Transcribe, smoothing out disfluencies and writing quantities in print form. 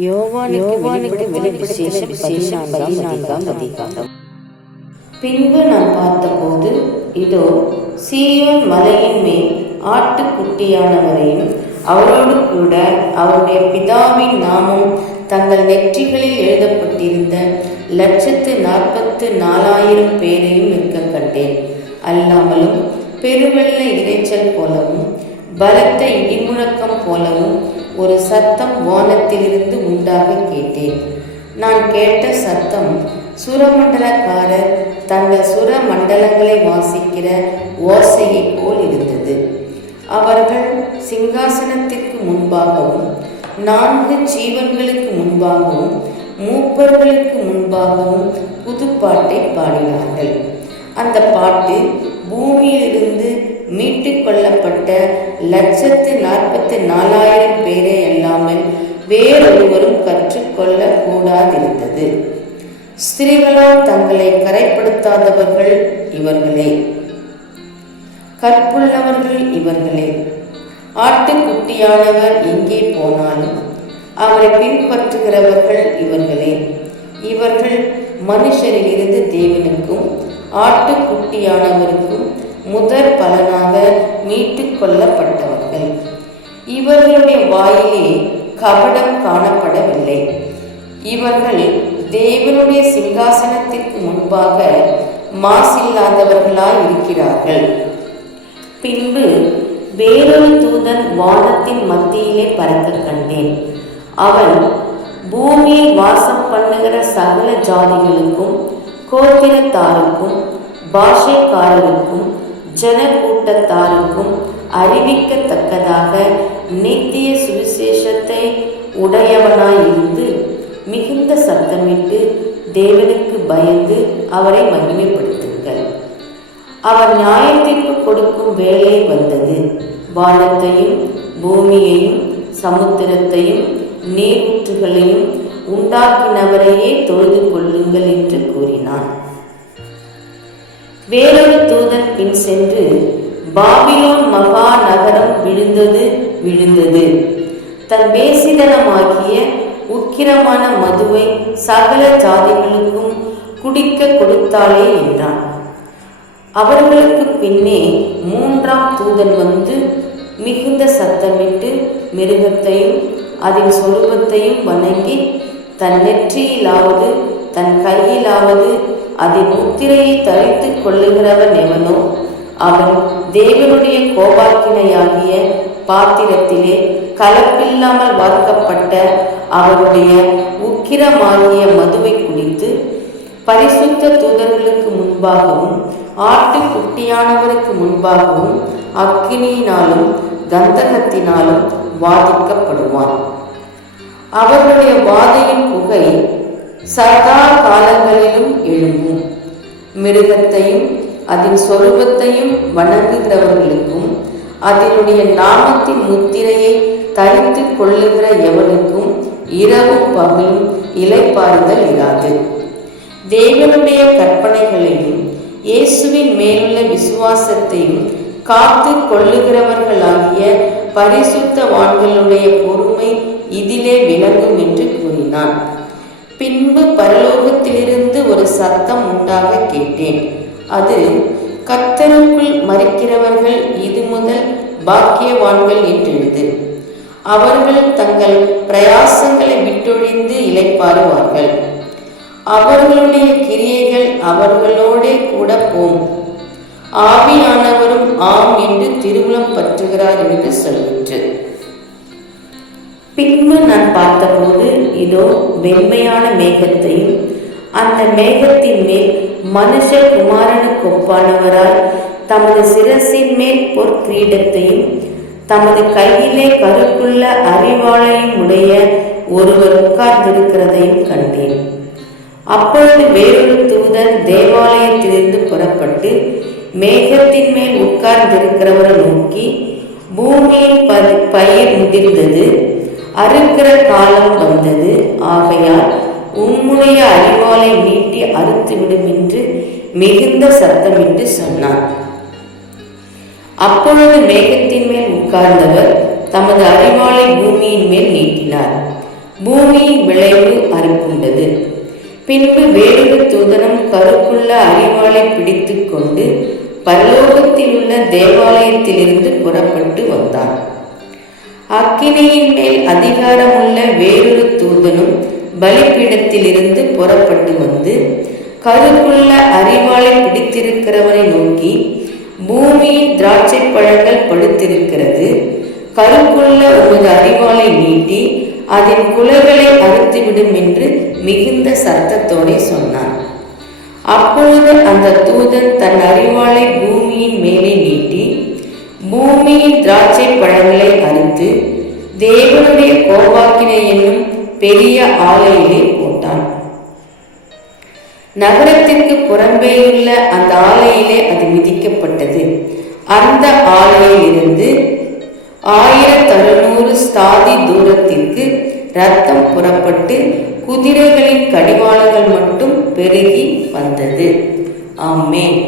யோவானுக்கு வெளிப்படுத்தின விசேஷம் 14ஆம் அதிகாரம். பின்பு நான் பார்த்தபோது, இதோ சீயோன் மலையின் மேல் ஆட்டுக்குட்டியானவரையும் அவரோடு கூட அவருடைய பிதாவின் நாமம் தங்கள் நெற்றிகளில் எழுதப்பட்டிருந்த 144,000 பேரையும் நிற்க கண்டேன். அல்லாமலும் பெருவெள்ள இரைச்சல் போலவும் பலத்த இடிமுழக்கம் போலவும் ஒரு சத்தம் வானத்திலிருந்து உண்டாக கேட்டேன். நான் கேட்ட சத்தம் சுரமண்டலக்காரர் தங்கள் சுரமண்டலங்களை வாசிக்கிற ஓசையை போல் இருந்தது. அவர்கள் சிங்காசனத்திற்கு முன்பாகவும் 4 ஜீவன்களுக்கு முன்பாகவும் மூப்பர்களுக்கு முன்பாகவும் புதுப்பாட்டை பாடினார்கள். அந்த பாட்டு பூமியிலிருந்து மீட்டு கொள்ளப்பட்ட 144,000 பேரை அல்லாமல் வேறொருவரும் கற்றுக்கொள்ள கூடாதிருந்தது. ஸ்திரீகளால் தங்களை கரைப்படுத்தாதவர்கள் இவர்களே, கற்புள்ளவர்கள் இவர்களே. ஆட்டுக்குட்டியானவர் எங்கே போனாலும் அவரை பின்பற்றுகிறவர்கள் இவர்களே. இவர்கள் மனுஷரிலிருந்து தேவனுக்கும் ஆட்டுக்குட்டியானவருக்கும் முதற் பலனாக மீட்டு கொள்ளப்பட்டவர்கள். இவர்களுடைய வாயிலே கபடம் காணப்படவில்லை. இவர்கள் தேவனுடைய சிங்காசனத்திற்கு முன்பாக மாசில்லாதவர்களாய் இருக்கிறார்கள். பின்பு வேறொரு தூதன் வானத்தின் மத்தியிலே பறக்க கண்டேன். அவன் பூமியில் வாசம் பண்ணுகிற சகல ஜாதிகளுக்கும் கோத்திரத்தாருக்கும் பாஷைக்காரருக்கும் ஜன கூட்டத்தாருக்கும் அறிவிக்கத்தக்கதாக நித்திய சுவிசேஷத்தை உடையவனாயிருந்து மிகுந்த சத்தமிட்டு தேவனுக்கு பயந்து அவரை மகிமைப்படுத்துங்கள். அவர் நியாயத்திற்கு கொடுக்கும் வேலை வந்தது. வானத்தையும் பூமியையும் சமுத்திரத்தையும் நீரூற்றுகளையும் உண்டாக்கினவரையே தொழுது கொள்ளுங்கள் என்று கூறினான். வேறொரு தூதன் பின் சென்று, பாபிலோன் மகா நகரம் விழுந்தது, தன் வேசிதனமாகிய உக்கிரமான மதுவை சகல ஜாதிகளுக்கும் குடிக்க கொடுத்தாளே என்றான். அவர்களுக்கு பின்னே 3ஆம் தூதன் வந்து மிகுந்த சத்தமிட்டு மிருகத்தையும் அதன் சொரூபத்தையும் வணங்கி தன் நெற்றியிலாவது தன் கையிலாவது அதன் முத்திரையை தரித்து கொள்ளுகிறவன் எவனோ அவன் தேவனுடைய கோபாக்கினையாகிய பாத்திரத்திலே கலப்பில்லாமல் வார்க்கப்பட்ட அவருடைய உக்கிரமாகிய மதுவை குடித்து பரிசுத்த தூதர்களுக்கு முன்பாகவும் ஆட்டுக்குட்டியானவருக்கு முன்பாகவும் அக்கினியினாலும் கந்தகத்தினாலும் வாதிக்கப்படுவான். அவர்களுடைய வாதையின் புகை சதா காலங்களிலும் எழும்பும். மிருகத்தையும் அதன் சொரூபத்தையும் வணங்குகிறவர்களுக்கும் அதனுடைய நாமத்தின் முத்திரையை தரித்து கொள்ளுகிற எவனுக்கும் இரவும் பகலும் இளைப்பாறுதல் இராது. தேவனுடைய கற்பனைகளையும் இயேசுவின் மேலுள்ள விசுவாசத்தையும் காத்து கொள்ளுகிறவர்களாகிய பரிசுத்தவான்களுடைய பொறுமை இதிலே விளங்கும் என்று கூறினான். பின்பு பரலோகத்திலிருந்து ஒரு சத்தம் உண்டாக கேட்டேன். அது, கர்த்தருக்குள் மரிக்கிறவர்கள் இது முதல் பாக்கியவான்கள் என்றெழுது. அவர்கள் தங்கள் பிரயாசங்களை விட்டொழிந்து இளைப்பாறுவார்கள். அவர்களுடைய கிரியைகள் அவர்களோடே கூட போம். ஆவியானவரும் ஆம் என்று திருவுளம் பற்றுகிறார் என்று சொல்லிற்று. பின்பு நான் பார்த்தபோது, இதோ வெண்மையான மேகத்தையும் அந்த மேகத்தின் மேல் மனுஷகுமாரனுக்கு ஒப்பானவராய் தமது சிரசின் மேல் பொற்கிரீடத்தையும் தமது கையிலே கருக்குள்ள அரிவாளையும் உடைய ஒருவர் உட்கார்ந்திருக்கிறதையும் கண்டேன். அப்பொழுது வேறொரு தூதன் தேவாலயத்திலிருந்து புறப்பட்டு மேகத்தின் மேல் உட்கார்ந்திருக்கிறவரை நோக்கி, பூமியின் பயிர் முதிர்ந்தது, அறுக்கிற காலம் வந்தது, ஆகையால் உம்முடைய அரிவாளை நீட்டி அறுத்துவிடும் என்று மிகுந்த சத்தமிட்டு சொன்னான். அப்பொழுது மேகத்தின் மேல் உட்கார்ந்தவர் தமது அரிவாளை பூமியின் மேல் நீட்டினார். பூமியின் விளைவு அறுப்புண்டது. பின்பு வேறொரு தூதனும் கருக்குள்ள அரிவாளை பிடித்து கொண்டு பரலோகத்தில் உள்ள தேவாலயத்திலிருந்து புறப்பட்டு வந்தான். அக்கினியின் மேல் அதிகாரமுள்ள வேறொரு தூதனும் பலிபீடத்திலிருந்து புறப்பட்டு வந்து கருக்குள்ள அரிவாளை பிடித்திருக்கிறவனை நோக்கி, பூமியின் திராட்சை பழங்கள் படுத்திருக்கிறது, கருக்குள்ள உமது அரிவாளை நீட்டி அதன் குலைகளை அறுத்துவிடும் என்று மிகுந்த சத்தத்தோടെ சொன்னான். அப்பொழுது அந்த தூதன் தன் அரிவாளை பூமியின் மேலே நீட்டி பூமியின் திராட்சை பழங்களை அறுத்து தேவனுடைய கோபாக்கினை என்னும் பெரிய ஆலையிலே போட்டான். நகரத்திற்கு புறம்பேயுள்ள அந்த ஆலையிலே அது மிதிக்கப்பட்டது. அந்த ஆலையிலிருந்து 1600 ஸ்தாதி தூரத்திற்கு இரத்தம் புறப்பட்டு குதிரைகளின் கடிவாளங்கள் மட்டும் பெருகி வந்தது. ஆமென்.